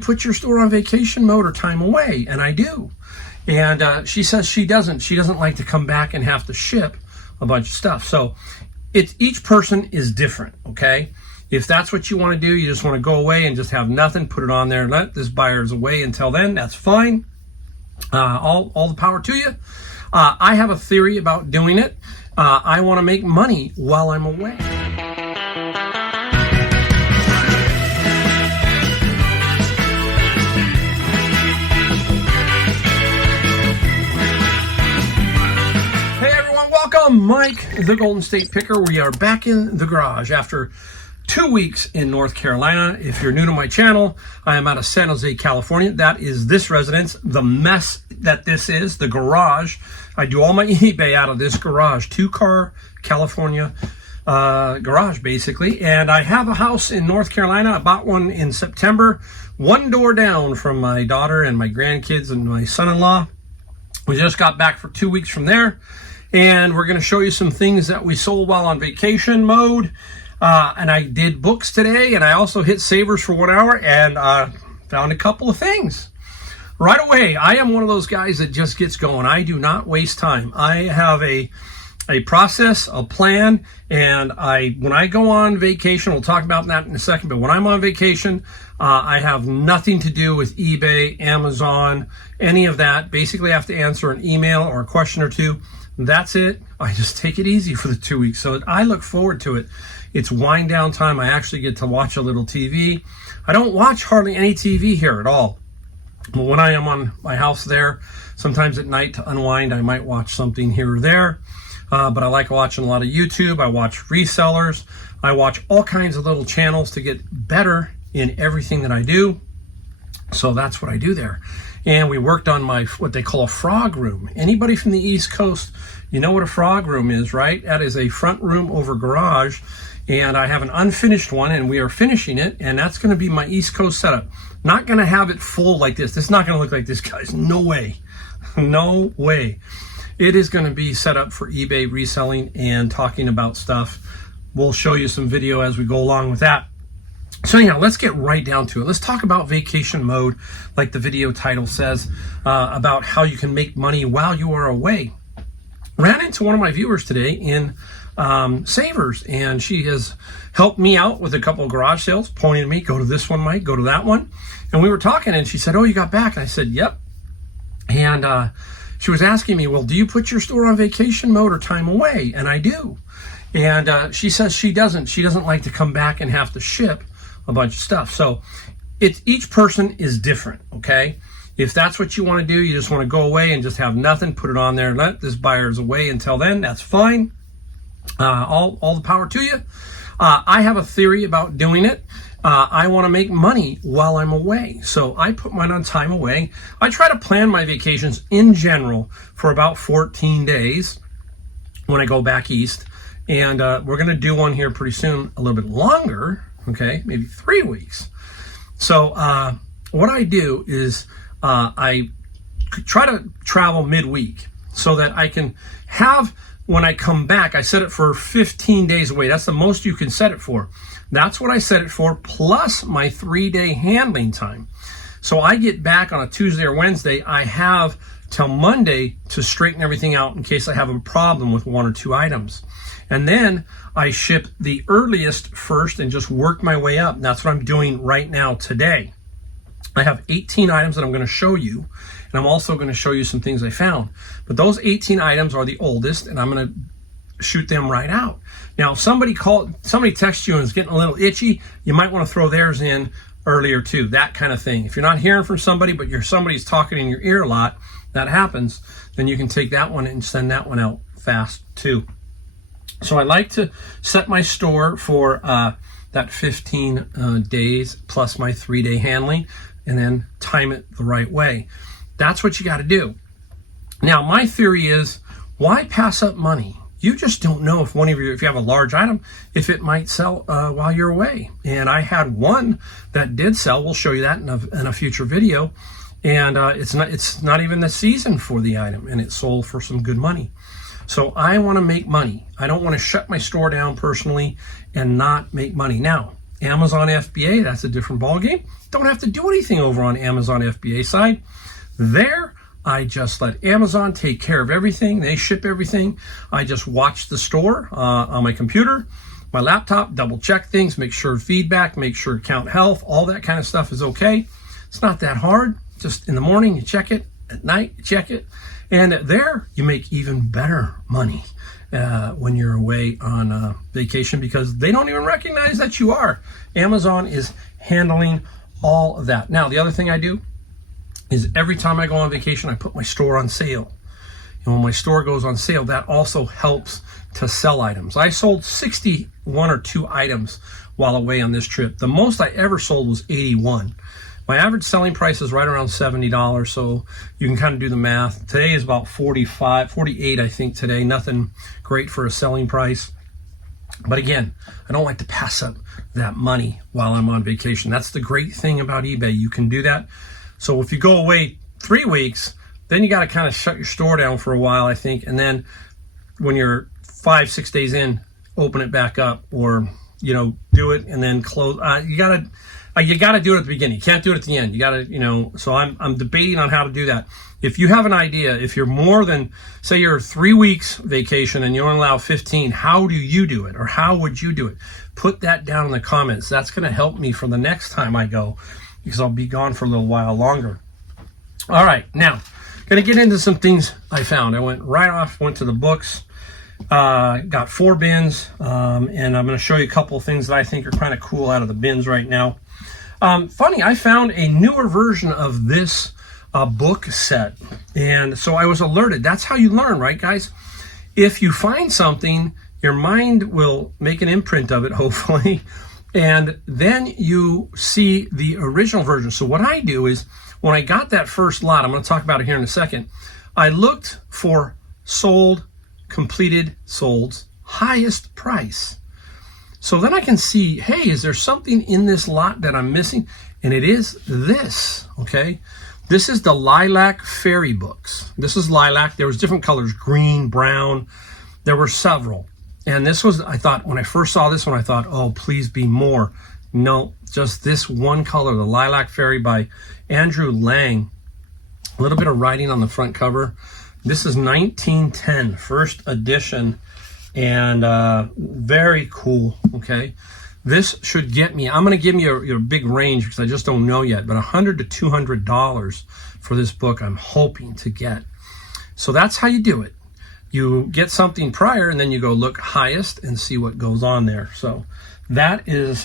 put your store on vacation mode or time away? And I do. And she says she doesn't like to come back and have to ship a bunch of stuff. So each person is different. Okay, if that's what you want to do, you just want to go away and just have nothing, put it on there and let this buyer's away until then, that's fine. All the power to you. I have a theory about doing it. I want to make money while I'm away. Mike, the Golden State Picker. We are back in the garage after 2 weeks in North Carolina. If you're new to my channel, I am out of San Jose, California. That is this residence, the mess that this is, the garage. I do all my eBay out of this garage, 2-car California garage, basically. And I have a house in North Carolina. I bought one in September, one door down from my daughter and my grandkids and my son-in-law. We just got back for 2 weeks from there. And we're going to show you some things that we sold while on vacation mode. And I did books today, and I also hit savers for 1 hour and found a couple of things. Right away, I am one of those guys that just gets going. I do not waste time. I have a process, a plan, and when I go on vacation, we'll talk about that in a second, but when I'm on vacation, I have nothing to do with eBay, Amazon, any of that. Basically, I have to answer an email or a question or two. That's it. I just take it easy for the 2 weeks. So I look forward to it. It's wind down time. I actually get to watch a little TV. I don't watch hardly any TV here at all. But when I am on my house there, sometimes at night to unwind, I might watch something here or there. But I like watching a lot of YouTube. I watch resellers. I watch all kinds of little channels to get better in everything that I do. So that's what I do there. And we worked on what they call a frog room. Anybody from the East Coast, you know what a frog room is, right? That is a front room over garage. And I have an unfinished one, and we are finishing it. And that's going to be my East Coast setup. Not going to have it full like this. This is not going to look like this, guys. No way. No way. It is going to be set up for eBay reselling and talking about stuff. We'll show you some video as we go along with that. So anyhow, let's get right down to it. Let's talk about vacation mode, like the video title says, about how you can make money while you are away. Ran into one of my viewers today in Savers, and she has helped me out with a couple of garage sales, pointing to me, go to this one, Mike, go to that one. And we were talking, and she said, oh, you got back? And I said, yep. And she was asking me, well, do you put your store on vacation mode or time away? And I do. And she says she doesn't like to come back and have to ship a bunch of stuff. So each person is different. Okay, if that's what you want to do, you just want to go away and just have nothing, put it on there and let this buyer's away until then, that's fine. All the power to you. I have a theory about doing it. I want to make money while I'm away, so I put mine on time away. I try to plan my vacations in general for about 14 days when I go back east, and we're going to do one here pretty soon, a little bit longer. Okay, maybe 3 weeks. So what I do is I try to travel midweek so that I can have, when I come back, I set it for 15 days away. That's the most you can set it for. That's what I set it for, plus my 3-day handling time. So I get back on a Tuesday or Wednesday. I have till Monday to straighten everything out in case I have a problem with 1 or 2 items. And then I ship the earliest first and just work my way up. And that's what I'm doing right now today. I have 18 items that I'm going to show you. And I'm also going to show you some things I found. But those 18 items are the oldest, and I'm going to shoot them right out. Now, if somebody texts you and is getting a little itchy, you might want to throw theirs in earlier too, that kind of thing. If you're not hearing from somebody, but somebody's talking in your ear a lot, that happens, then you can take that one and send that one out fast too. So I like to set my store for that 15 days plus my 3-day handling, and then time it the right way. That's what you got to do. Now, my theory is, why pass up money? You just don't know if if you have a large item, if it might sell while you're away. And I had one that did sell. We'll show you that in a future video. And it's not even the season for the item, and it sold for some good money. So I want to make money. I don't want to shut my store down personally and not make money. Now, Amazon FBA, that's a different ballgame. Don't have to do anything over on Amazon FBA side. There, I just let Amazon take care of everything. They ship everything. I just watch the store on my computer, my laptop, double check things, make sure feedback, make sure account health, all that kind of stuff is okay. It's not that hard. Just in the morning, you check it. At night, you check it. And there, you make even better money when you're away on vacation, because they don't even recognize that you are. Amazon is handling all of that. Now, the other thing I do is every time I go on vacation, I put my store on sale. And when my store goes on sale, that also helps to sell items. I sold 61 or 2 items while away on this trip. The most I ever sold was 81. My average selling price is right around $70, so you can kind of do the math. Today is about 48, I think, today. Nothing great for a selling price. But again, I don't like to pass up that money while I'm on vacation. That's the great thing about eBay. You can do that. So if you go away 3 weeks, then you got to kind of shut your store down for a while, I think. And then when you're 5-6 days in, open it back up, or, do it and then close. You got to do it at the beginning. You can't do it at the end. You got to, so I'm debating on how to do that. If you have an idea, if you're more than, say you're 3 weeks vacation and you only allow 15, how do you do it? Or how would you do it? Put that down in the comments. That's going to help me for the next time I go, because I'll be gone for a little while longer. All right, now, going to get into some things I found. I went to the books, got 4 bins, and I'm going to show you a couple of things that I think are kind of cool out of the bins right now. Funny, I found a newer version of this book set, and so I was alerted. That's how you learn, right, guys? If you find something, your mind will make an imprint of it, hopefully, and then you see the original version. So what I do is, when I got that first lot, I'm going to talk about it here in a second, I looked for sold, completed, sold, highest price. So then I can see, hey, is there something in this lot that I'm missing? And it is this, okay? This is the Lilac Fairy books. This is lilac. There was different colors, green, brown. There were several. And this was, I thought, when I first saw this one, I thought, oh, please be more. No, just this one color, the Lilac Fairy by Andrew Lang. A little bit of writing on the front cover. This is 1910, first edition, and very cool, okay? This should get me, I'm going to give you your big range because I just don't know yet, but $100 to $200 for this book I'm hoping to get. So that's how you do it. You get something prior, and then you go look highest and see what goes on there. So that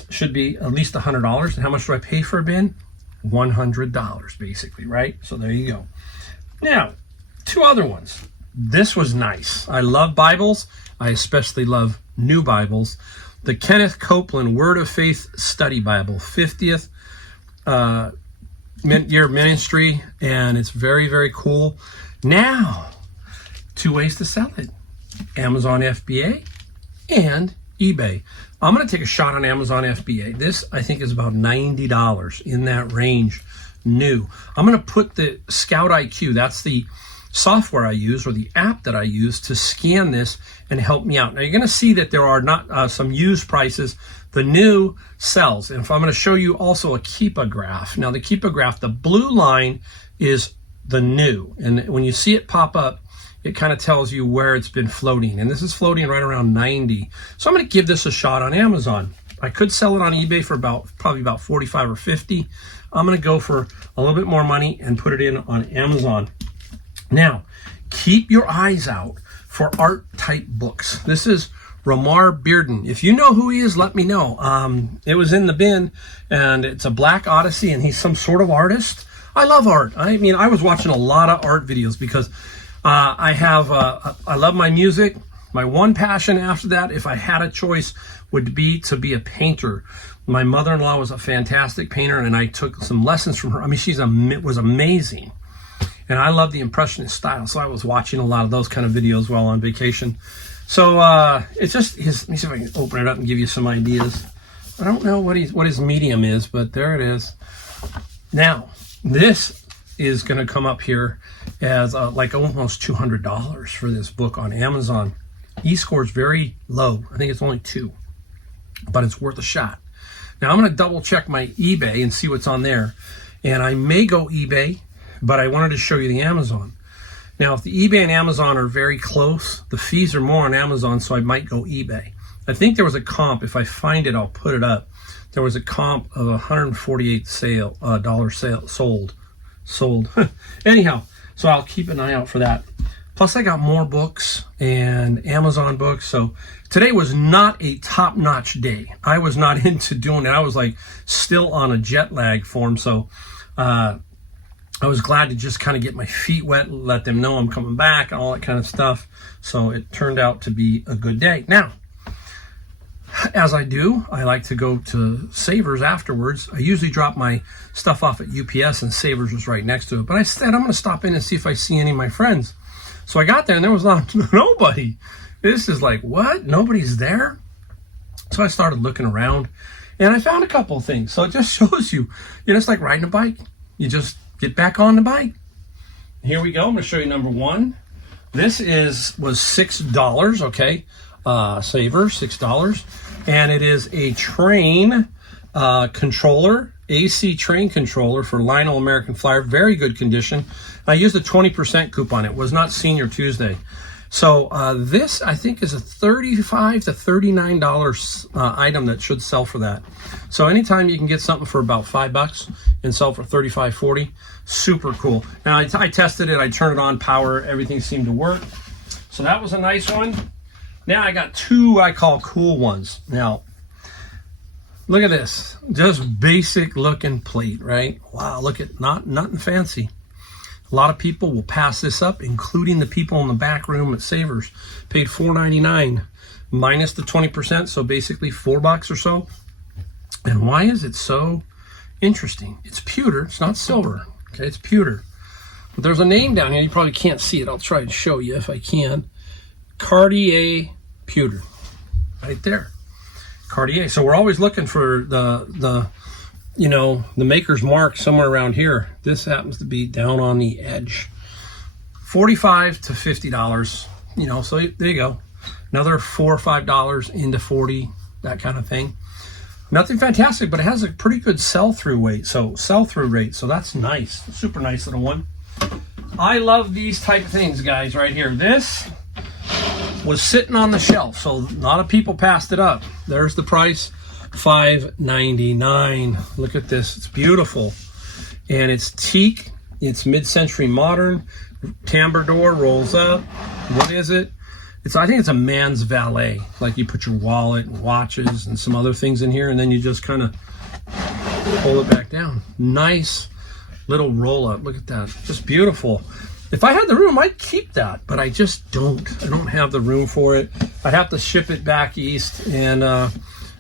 should be at least $100. And how much do I pay for a bin? $100, basically, right? So there you go. Now, 2 other ones. This was nice. I love Bibles. I especially love new Bibles. The Kenneth Copeland Word of Faith Study Bible, 50th year ministry, and it's very, very cool. Now, 2 ways to sell it: Amazon FBA and eBay. I'm going to take a shot on Amazon FBA. This, I think, is about $90, in that range, new. I'm going to put the Scout IQ, that's the software I use, or the app that I use to scan this and help me out. Now, you're going to see that there are not some used prices. The new sells. And if I'm going to show you also a Keepa graph. Now, the Keepa graph, the blue line is the new. And when you see it pop up, it kind of tells you where it's been floating. And this is floating right around 90. So I'm going to give this a shot on Amazon. I could sell it on eBay for probably about 45 or 50. I'm going to go for a little bit more money and put it in on Amazon. Now, keep your eyes out for art type books. This is Ramar Bearden. If you know who he is, let me know. It was in the bin, and it's a Black Odyssey, and he's some sort of artist. I love art. I mean, I was watching a lot of art videos because I love my music. My one passion after that, if I had a choice, would be to be a painter. My mother-in-law was a fantastic painter, and I took some lessons from her. I mean, she was amazing. And I love the Impressionist style, so I was watching a lot of those kind of videos while on vacation. So it's just let me see if I can open it up and give you some ideas. I don't know what his medium is, but there it is. Now, this is going to come up here as like almost $200 for this book on Amazon. E-score is very low. I think it's only 2, but it's worth a shot. Now I'm going to double check my eBay and see what's on there. And I may go eBay, but I wanted to show you the Amazon. Now, if the eBay and Amazon are very close, the fees are more on Amazon, so I might go eBay. I think there was a comp. If I find it, I'll put it up. There was a comp of $148 sold. Anyhow, so I'll keep an eye out for that. Plus, I got more books and Amazon books. So today was not a top-notch day. I was not into doing it. I was like still on a jet lag form. So I was glad to just kind of get my feet wet, let them know I'm coming back and all that kind of stuff. So it turned out to be a good day. Now, as I do, I like to go to Savers afterwards. I usually drop my stuff off at UPS, and Savers was right next to it. But I said, I'm going to stop in and see if I see any of my friends. So I got there, and there was nobody. This is like, what? Nobody's there? So I started looking around, and I found a couple of things. So it just shows you, it's like riding a bike. You just get back on the bike. Here we go. I'm going to show you number one. This was $6, okay? Saver, $6. And it is a train controller, AC train controller for Lionel American Flyer. Very good condition. I used a 20% coupon. It was not Senior Tuesday. So this, I think, is a $35 to $39 item that should sell for that. So anytime you can get something for about $5 and sell for $35, $40, super cool. Now, I tested it. I turned it on, power. Everything seemed to work. So that was a nice one. Now I got two I call cool ones. Now, look at this. Just basic looking plate, right? Wow, look at nothing fancy. A lot of people will pass this up, including the people in the back room at Savers. Paid $4.99 minus the 20%, so basically $4 or so. And why is it so interesting? It's pewter. It's not silver. Okay, it's pewter. But there's a name down here. You probably can't see it. I'll try to show you if I can. Cartier pewter, right there. Cartier. So we're always looking for the maker's mark somewhere around here. This happens to be down on the edge. $45 to $50. So there you go. Another $4 or $5 into 40, that kind of thing. Nothing fantastic, but it has a pretty good sell-through rate. So that's nice. Super nice little one. I love these type of things, guys, right here. This was sitting on the shelf, so a lot of people passed it up. There's the price, $5.99. Look at this. It's beautiful. And it's teak. It's mid-century modern. Timbre door rolls up. What is it? I think it's a man's valet. Like you put your wallet and watches and some other things in here, and then you just kind of pull it back down. Nice little roll up. Look at that. Just beautiful. If I had the room, I'd keep that, but I just don't. I don't have the room for it. I'd have to ship it back east, and that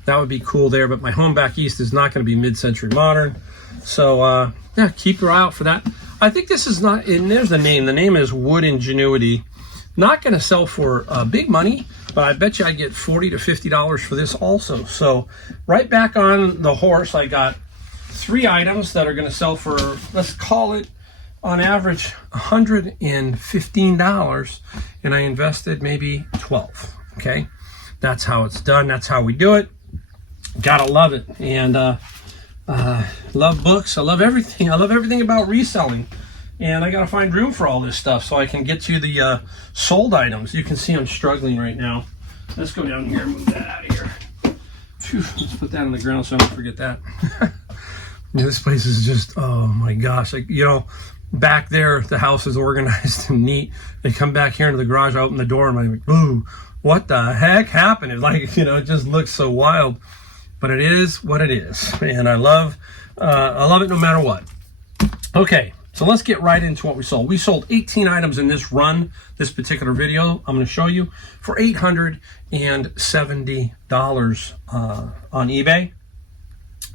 would be cool there, but my home back east is not going to be mid-century modern. So, yeah, keep your eye out for that. I think this is not, and there's the name. The name is Wood Ingenuity. Not going to sell for big money, but I bet you I get $40 to $50 for this also. So, right back on the horse, I got 3 items that are going to sell for, let's call it, on average, $115, and I invested maybe $12, okay? That's how it's done. That's how we do it. Gotta love it. And love books. I love everything. I love everything about reselling. And I gotta find room for all this stuff so I can get to the sold items. You can see I'm struggling right now. Let's go down here and move that out of here. Phew, let's put that on the ground so I don't forget that. This place is just, oh my gosh. Like, back there, the house is organized and neat. They come back here into the garage, I open the door, and I'm like, ooh, what the heck happened? It's like, it just looks so wild. But it is what it is. And I love it no matter what. Okay, so let's get right into what we sold. We sold 18 items in this run, this particular video I'm going to show you, for $870 on eBay.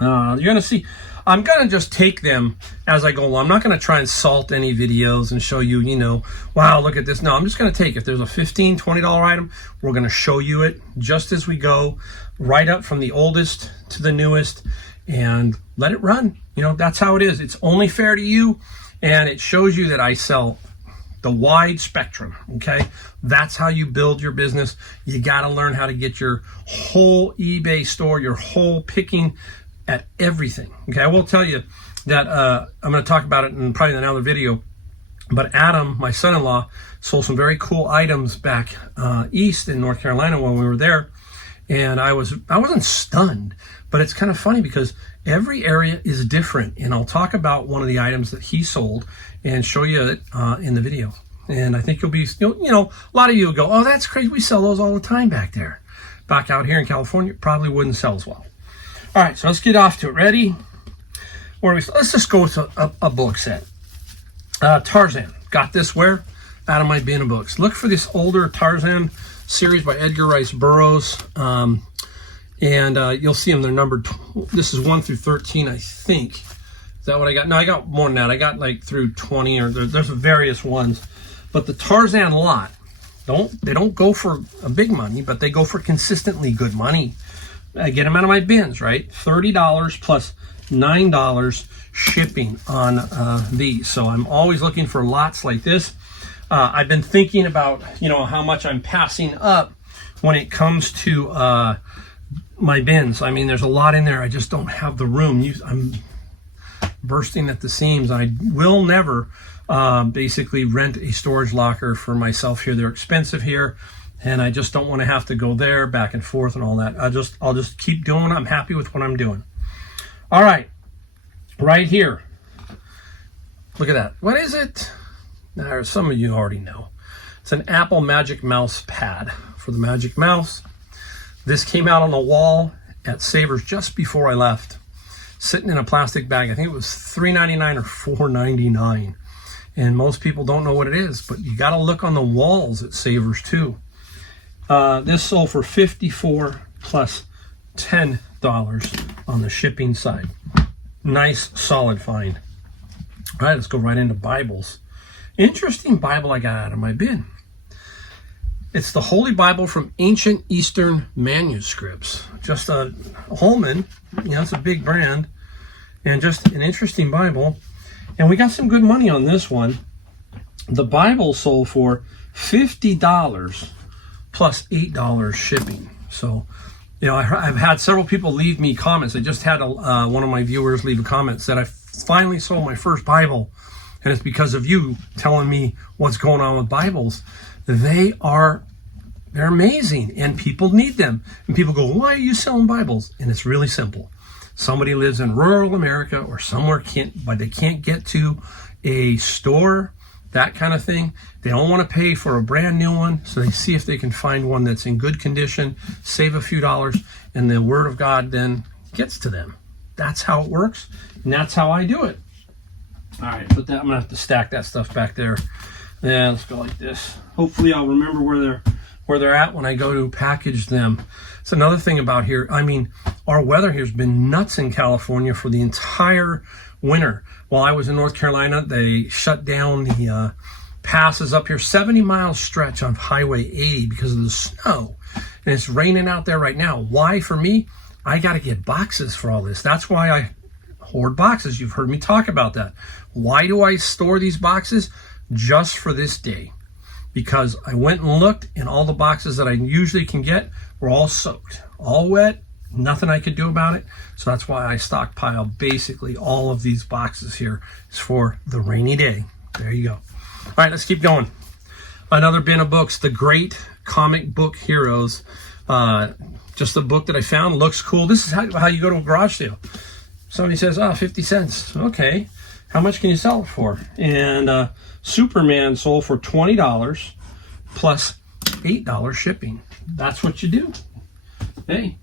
You're going to see, I'm going to just take them as I go along. I'm not going to try and salt any videos and show you, wow, look at this. No, I'm just going to take it. If there's a $15, $20 item, we're going to show you it just as we go, right up from the oldest to the newest, and let it run. That's how it is. It's only fair to you, and it shows you that I sell the wide spectrum, okay? That's how you build your business. You got to learn how to get your whole eBay store, your whole picking at everything. Okay, I will tell you that I'm going to talk about it in probably another video. But Adam, my son-in-law, sold some very cool items back east in North Carolina when we were there, and I wasn't stunned, but it's kind of funny because every area is different, and I'll talk about one of the items that he sold and show you it in the video. And I think a lot of you will go, oh, that's crazy. We sell those all the time back there. Back out here in California, probably wouldn't sell as well. All right, so let's get off to it. Ready? Let's just go with a book set. Tarzan. Got this where? Out of my bin of books. Look for this older Tarzan series by Edgar Rice Burroughs. And you'll see them. They're numbered. This is 1 through 13, I think. Is that what I got? No, I got more than that. I got like through 20, or there's various ones. But the Tarzan lot, they don't go for a big money, but they go for consistently good money. I get them out of my bins, right? $30 plus $9 shipping on these. So I'm always looking for lots like this. I've been thinking about, how much I'm passing up when it comes to my bins. I mean, there's a lot in there. I just don't have the room. I'm bursting at the seams. I will never basically rent a storage locker for myself here. They're expensive here, and I just don't want to have to go there back and forth and all that. I'll just keep doing. I'm happy with what I'm doing. All right, right here. Look at that. What is it? Now, some of you already know. It's an Apple Magic Mouse pad for the Magic Mouse. This came out on the wall at Savers just before I left, sitting in a plastic bag. I think it was $3.99 or $4.99. And most people don't know what it is, but you got to look on the walls at Savers too. This sold for $54 plus $10 on the shipping side. Nice, solid find. All right, let's go right into Bibles. Interesting Bible I got out of my bin. It's the Holy Bible from Ancient Eastern Manuscripts. Just a Holman, it's a big brand, and just an interesting Bible. And we got some good money on this one. The Bible sold for $50 plus $8 shipping. So, I've had several people leave me comments. I just had one of my viewers leave a comment, said I finally sold my first Bible, and it's because of you telling me what's going on with Bibles. They're amazing, and people need them. And people go, why are you selling Bibles? And it's really simple. Somebody lives in rural America or somewhere but they can't get to a store, that kind of thing. They don't want to pay for a brand new one, so they see if they can find one that's in good condition, save a few dollars, and the Word of God then gets to them. That's how it works, and that's how I do it. All right, I'm gonna have to stack that stuff back there. Yeah, let's go like this. Hopefully I'll remember where they're at when I go to package them. It's another thing about here. I mean, our weather here's been nuts in California for the entire winter. While I was in North Carolina, they shut down the passes up here, 70-mile stretch on Highway 80 because of the snow. And it's raining out there right now. Why? For me, I got to get boxes for all this. That's why I hoard boxes. You've heard me talk about that. Why do I store these boxes? Just for this day. Because I went and looked, and all the boxes that I usually can get were all soaked, all wet, nothing I could do about it. So that's why I stockpile basically all of these boxes here. Is for the rainy day. There you go. All right, let's keep going. Another bin of books, The Great Comic Book Heroes. Just a book that I found, looks cool. This is how you go to a garage sale. Somebody says, 50 cents. Okay, how much can you sell it for? And Superman sold for $20 plus $8 shipping. That's what you do. Hey,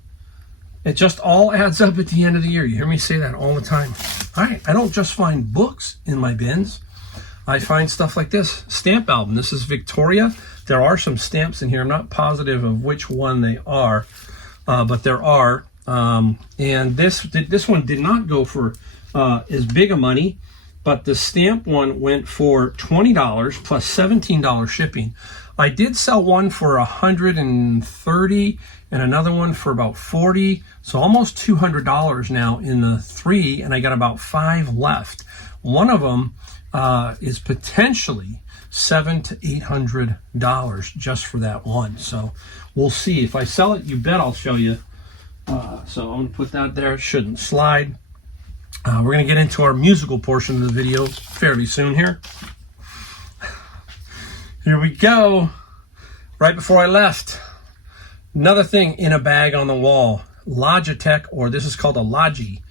it just all adds up at the end of the year. You hear me say that all the time. All right, I don't just find books in my bins. I find stuff like this stamp album. This is Victoria. There are some stamps in here. I'm not positive of which one they are, but there are. And this one did not go for as big a money, but the stamp one went for $20 plus $17 shipping. I did sell one for $130 and another one for about $40, so almost $200 now in the 3, and I got about 5 left. One of them is potentially $700 to $800 just for that one. So we'll see. If I sell it, you bet I'll show you So I'm going to put that there. It shouldn't slide. We're going to get into our musical portion of the video fairly soon here. Here we go. Right before I left, another thing in a bag on the wall. Logitech, or this is called a Logi,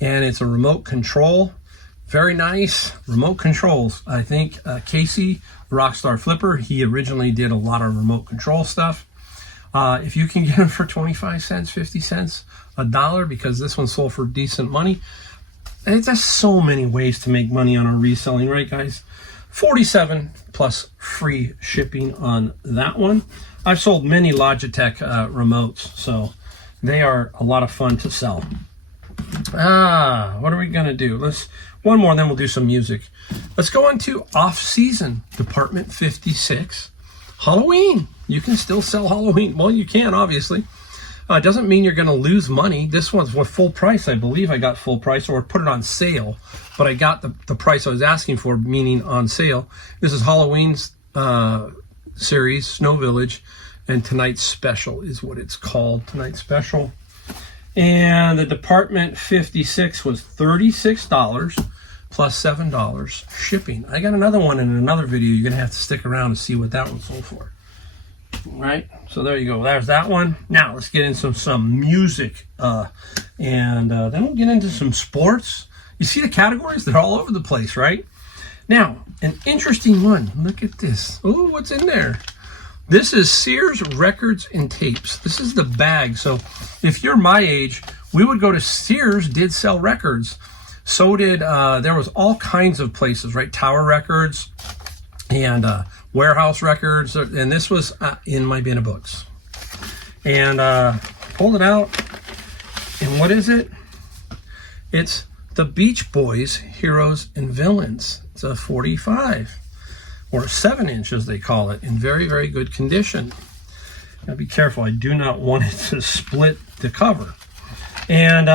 and it's a remote control. Very nice remote controls. I think Casey, Rockstar Flipper, he originally did a lot of remote control stuff. If you can get them for 25 cents, 50 cents, $1, because this one sold for decent money. It's just so many ways to make money on our reselling, right, guys? 47 plus free shipping on that one. I've sold many Logitech remotes, so they are a lot of fun to sell. What are we gonna do? One more, then we'll do some music. Let's go on to off-season, Department 56. Halloween. You can still sell Halloween. Well, you can, obviously. It doesn't mean you're gonna lose money. This one's with full price. I believe I got full price, or put it on sale, but I got the price I was asking for, meaning on sale. This is Halloween's series, Snow Village, and tonight's special is what it's called, tonight's special. And the Department 56 was $36 plus $7 shipping. I got another one in another video. You're gonna have to stick around to see what that one sold for. All right, so there you go. There's that one. Now let's get into some music, and then we'll get into some sports. You see the categories? They're all over the place, right? Now, an interesting one. Look at this. Oh, what's in there? This is Sears records and tapes. This is the bag. So if you're my age, we would go to Sears, did sell records. So did, there was all kinds of places, right? Tower Records and Warehouse Records. And this was in my bin of books. And pulled it out. And what is it? It's the Beach Boys, Heroes and Villains. It's a 45. Or 7-inch, as they call it, in very, very good condition. Now be careful, I do not want it to split the cover. And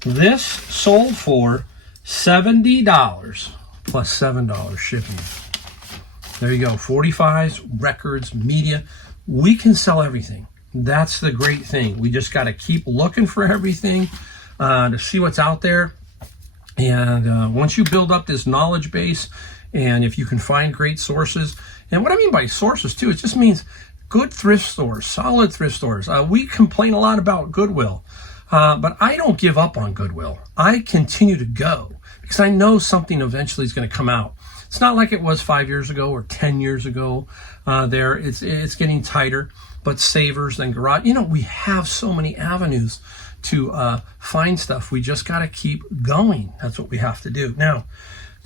this sold for $70 plus $7 shipping. There you go, 45s, records, media. We can sell everything. That's the great thing. We just got to keep looking for everything to see what's out there. And once you build up this knowledge base, and if you can find great sources, and what I mean by sources too, it just means good thrift stores, solid thrift stores. We complain a lot about Goodwill, but I don't give up on Goodwill. I continue to go because I know something eventually is going to come out. It's not like it was 5 years ago or 10 years ago. It's getting tighter, but Savers and Garage, we have so many avenues to find stuff. We just got to keep going. That's what we have to do. Now,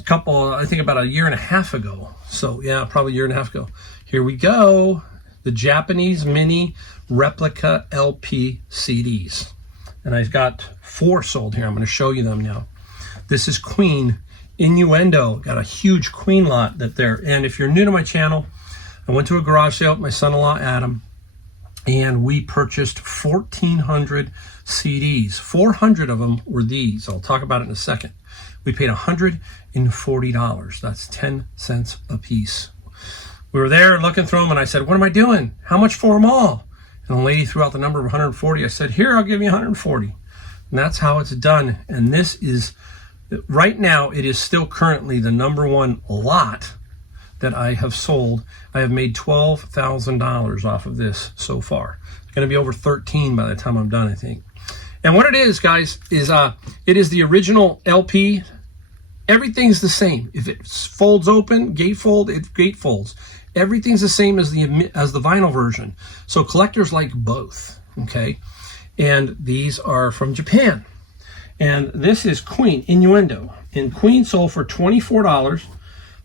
I think about a year and a half ago. So yeah, probably a year and a half ago. Here we go. The Japanese mini replica LP CDs. And I've got 4 sold here. I'm going to show you them now. This is Queen Innuendo. Got a huge Queen lot that there. And if you're new to my channel, I went to a garage sale with my son-in-law, Adam, and we purchased 1,400 CDs. 400 of them were these. I'll talk about it in a second. We paid $140. That's 10 cents a piece. We were there looking through them, and I said, what am I doing? How much for them all? And the lady threw out the number of 140. I said, here, I'll give you 140. And that's how it's done. And this is, right now, it is still currently the #1 lot that I have sold. I have made $12,000 off of this so far. It's going to be over 13 by the time I'm done, I think. And what it is, guys, is it is the original LP. Everything's the same. If it folds open, gatefold, it gatefolds. Everything's the same as the vinyl version. So collectors like both, okay? And these are from Japan. And this is Queen Innuendo. And Queen sold for $24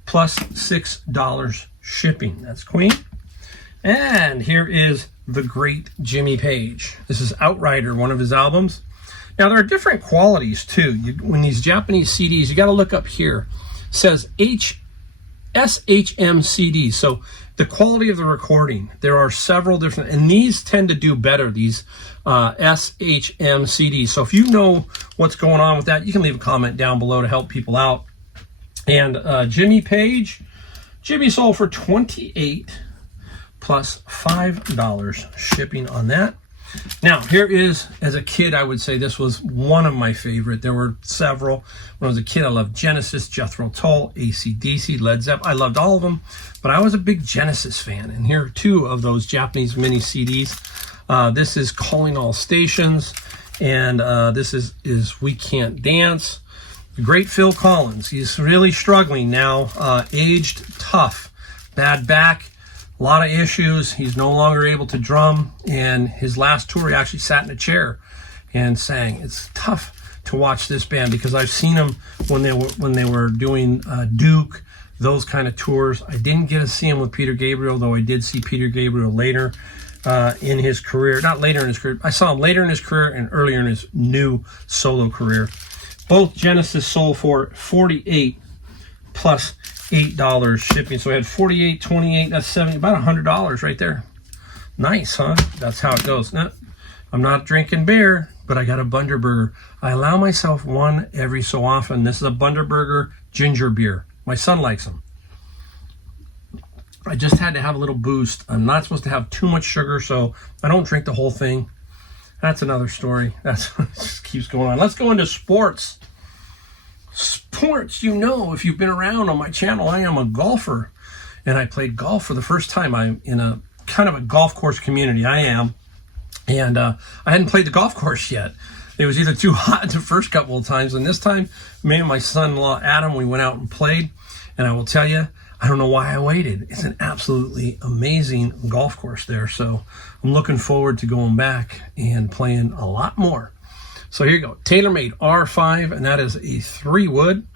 plus $6 shipping. That's Queen. And here is the great Jimmy Page. This is Outrider, one of his albums. Now, there are different qualities, too. When these Japanese CDs, you got to look up here. It says SHM CDs. So the quality of the recording, there are several different, and these tend to do better, these SHM CDs. So if you know what's going on with that, you can leave a comment down below to help people out. And Jimmy Page, Jimmy sold for $28 plus $5 shipping on that. Now, here is, as a kid, I would say this was one of my favorite. There were several. When I was a kid, I loved Genesis, Jethro Tull, AC/DC, Led Zeppelin. I loved all of them, but I was a big Genesis fan. And here are two of those Japanese mini CDs. This is Calling All Stations, and this is We Can't Dance. The great Phil Collins. He's really struggling now, aged, tough, bad back, a lot of issues. He's no longer able to drum, and his last tour he actually sat in a chair and sang. It's tough to watch this band because I've seen them when they were doing Duke, those kind of tours. I didn't get to see him with Peter Gabriel, though I did see Peter Gabriel later in his career. Not later in his career. I saw him later in his career and earlier in his new solo career. Both Genesis sold for $48 plus $8 shipping. So I had 48, 28, that's 70, about $100 right there. Nice, huh? That's how it goes. Now, I'm not drinking beer, but I got a Bundaberger. I allow myself one every so often. This is a Bundaberger ginger beer. My son likes them. I just had to have a little boost. I'm not supposed to have too much sugar, so I don't drink the whole thing. That's another story. That's just keeps going on. Let's go into sports. Sports, you know, if you've been around on my channel, I am a golfer, and I played golf for the first time. I'm in a kind of a golf course community. I am, and I hadn't played the golf course yet. It was either too hot the first couple of times, and this time, me and my son-in-law Adam, we went out and played. And I will tell you, I don't know why I waited. It's an absolutely amazing golf course there. So I'm looking forward to going back and playing a lot more. So here you go, TaylorMade R5, and that is a 3-wood.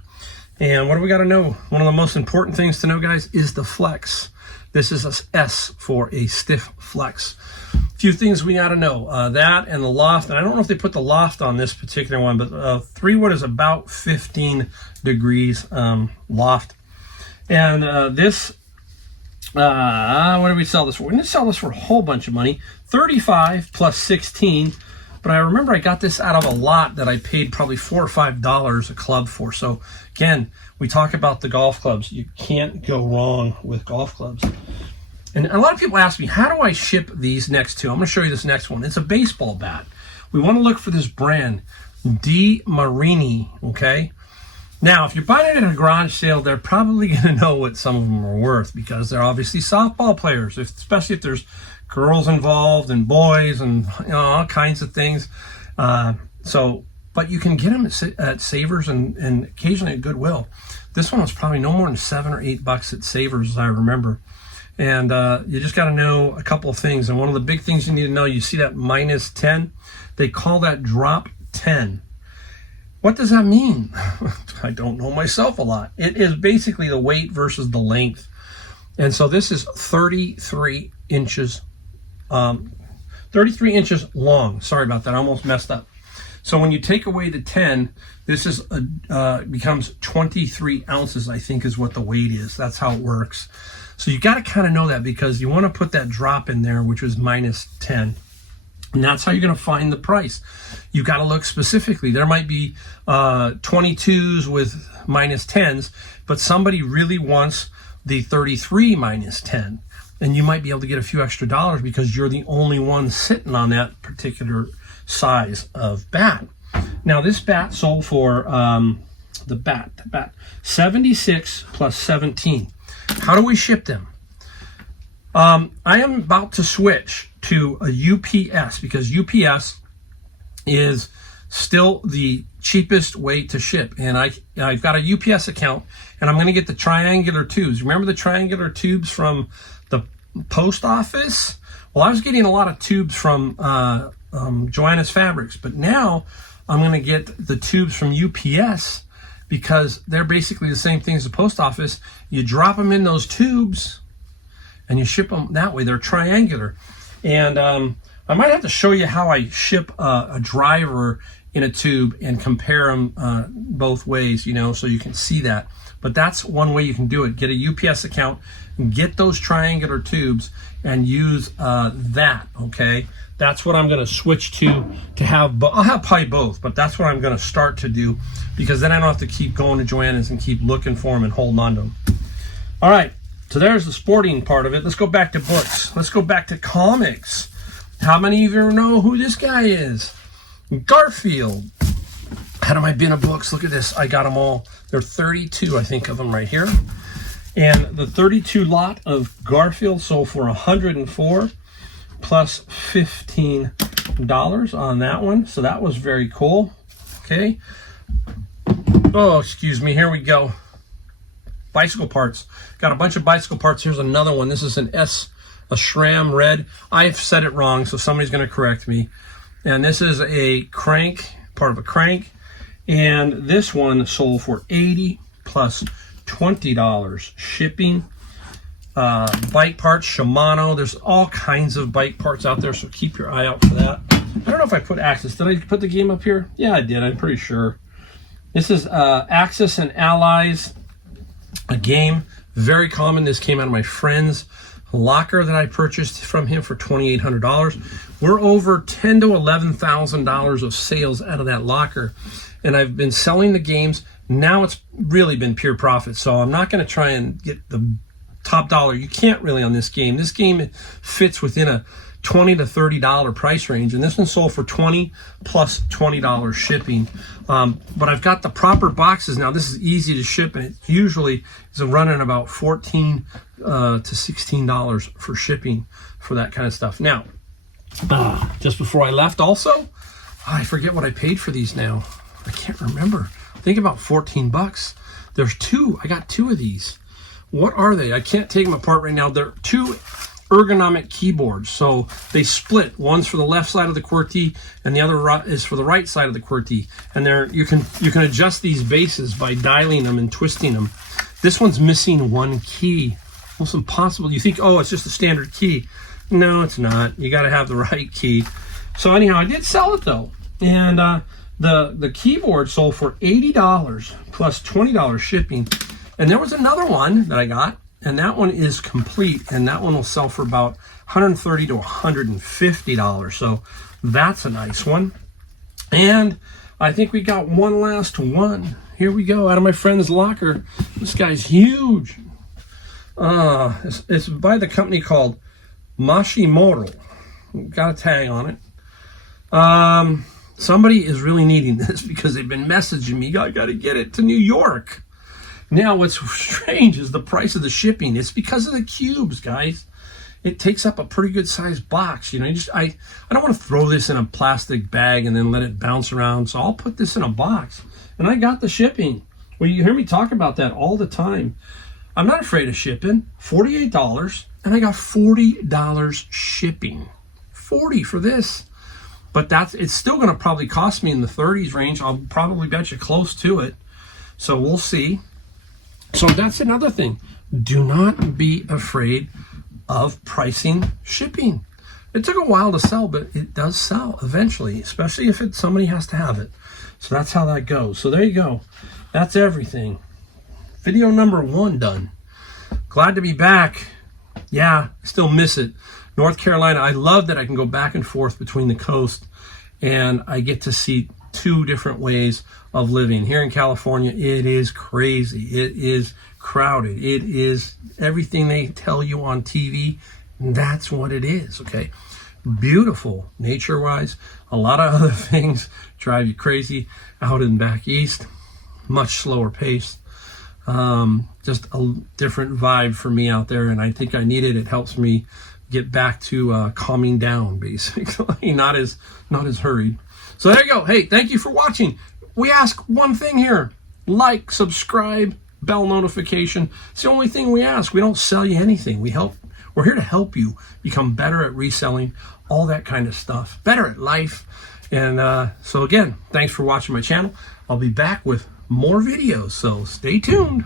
And what do we got to know? One of the most important things to know, guys, is the flex. This is a S for a stiff flex. A few things we got to know. That and the loft, and I don't know if they put the loft on this particular one, but 3-wood is about 15 degrees loft. And this, what do we sell this for? We're going to sell this for a whole bunch of money, $35 plus 16. But I remember I got this out of a lot that I paid probably $4 or $5 a club for. So again, we talk about the golf clubs. You can't go wrong with golf clubs. And a lot of people ask me, how do I ship these next two? I'm going to show you this next one. It's a baseball bat. We want to look for this brand, Di Marini, okay? Now, if you're buying it at a garage sale, they're probably going to know what some of them are worth because they're obviously softball players, especially if there's girls involved and boys and all kinds of things. But you can get them at Savers and occasionally at Goodwill. This one was probably no more than $7 or $8 at Savers, as I remember. And you just got to know a couple of things. And one of the big things you need to know, you see that minus 10? They call that drop 10. What does that mean? I don't know myself a lot. It is basically the weight versus the length. And so this is 33 inches 33 inches long. Sorry about that. I almost messed up. So when you take away the 10, this is becomes 23 ounces, I think is what the weight is. That's how it works. So you got to kind of know that because you want to put that drop in there, which was minus 10. And that's how you're going to find the price. You got to look specifically. There might be 22s with minus 10s, but somebody really wants the 33 minus 10. And you might be able to get a few extra dollars because you're the only one sitting on that particular size of bat. Now this bat sold for the bat 76 plus 17. How do we ship them? I am about to switch to a UPS because UPS is still the cheapest way to ship. And I've got a UPS account, and I'm going to get the triangular tubes. Remember the triangular tubes from the post office? Well, I was getting a lot of tubes from Joanna's Fabrics, but now I'm going to get the tubes from UPS because they're basically the same thing as the post office. You drop them in those tubes and you ship them that way. They're triangular. And I might have to show you how I ship a driver in a tube and compare them both ways, you know, so you can see that. But that's one way you can do it. Get a UPS account and get those triangular tubes and use that, okay? That's what I'm going to switch to have. I'll have probably both, but that's what I'm going to start to do because then I don't have to keep going to Joanna's and keep looking for them and holding on to them. All right, so there's the sporting part of it. Let's go back to books. Let's go back to comics. How many of you know who this guy is? Garfield. Out of my bin of books, look at this. I got them all. There are 32, I think, of them right here. And the 32 lot of Garfield sold for $104 plus $15 on that one. So that was very cool. Okay. Oh, excuse me. Here we go. Bicycle parts. Got a bunch of bicycle parts. Here's another one. This is a SRAM red. I've said it wrong, so somebody's going to correct me. And this is a crank, part of a crank. And this one sold for $80 plus $20 shipping. Bike parts, Shimano. There's all kinds of bike parts out there, so keep your eye out for that. I don't know if I put Axis. Did I put the game up here? Yeah, I did. I'm pretty sure. This is Axis and Allies, a game. Very common. This came out of my friend's locker that I purchased from him for $2,800. We're over $10,000 to $11,000 of sales out of that locker. And I've been selling the games. Now it's really been pure profit. So I'm not going to try and get the top dollar. You can't really on this game. This game fits within a $20 to $30 price range. And this one sold for $20 plus $20 shipping. But I've got the proper boxes now. This is easy to ship, and it usually is running about $14 to $16 for shipping for that kind of stuff. Now, just before I left also, I forget what I paid for these now. I can't remember. I think about 14 bucks. There's two. I got two of these. What are they? I can't take them apart right now. They're two ergonomic keyboards. So they split. One's for the left side of the QWERTY and the other is for the right side of the QWERTY. And you can adjust these bases by dialing them and twisting them. This one's missing one key. Almost impossible. You think, oh, it's just a standard key. No, it's not. You got to have the right key. So anyhow, I did sell it though. And the keyboard sold for $80 plus $20 shipping. And there was another one that I got, and that one is complete, and that one will sell for about $130 to $150. So that's a nice one. And I think we got one last one. Here we go, out of my friend's locker. This guy's huge. It's by the company called Mashimoto. Got a tag on it. Somebody is really needing this because they've been messaging me. I got to get it to New York. Now, what's strange is the price of the shipping. It's because of the cubes, guys. It takes up a pretty good sized box. You know, I don't want to throw this in a plastic bag and then let it bounce around. So I'll put this in a box. And I got the shipping. Well, you hear me talk about that all the time. I'm not afraid of shipping. $48, and I got $40 shipping. $40 for this. But it's still going to probably cost me in the 30s range. I'll probably bet you close to it. So we'll see. So that's another thing. Do not be afraid of pricing shipping. It took a while to sell, but it does sell eventually, especially if somebody has to have it. So that's how that goes. So there you go. That's everything. Video number 1 done. Glad to be back. Yeah, I still miss it. North Carolina, I love that I can go back and forth between the coast, and I get to see 2 different ways of living. Here in California, it is crazy. It is crowded. It is everything they tell you on TV. That's what it is, okay? Beautiful nature-wise. A lot of other things drive you crazy. Out in back east, much slower pace. Just a different vibe for me out there, and I think I need it. It helps me get back to calming down, basically. Not as hurried. So there you go. Hey, thank you for watching. We ask one thing here. Like, subscribe, bell notification. It's the only thing we ask. We don't sell you anything. We're here to help you become better at reselling, all that kind of stuff. Better at life. And so again, thanks for watching my channel. I'll be back with more videos, so stay tuned.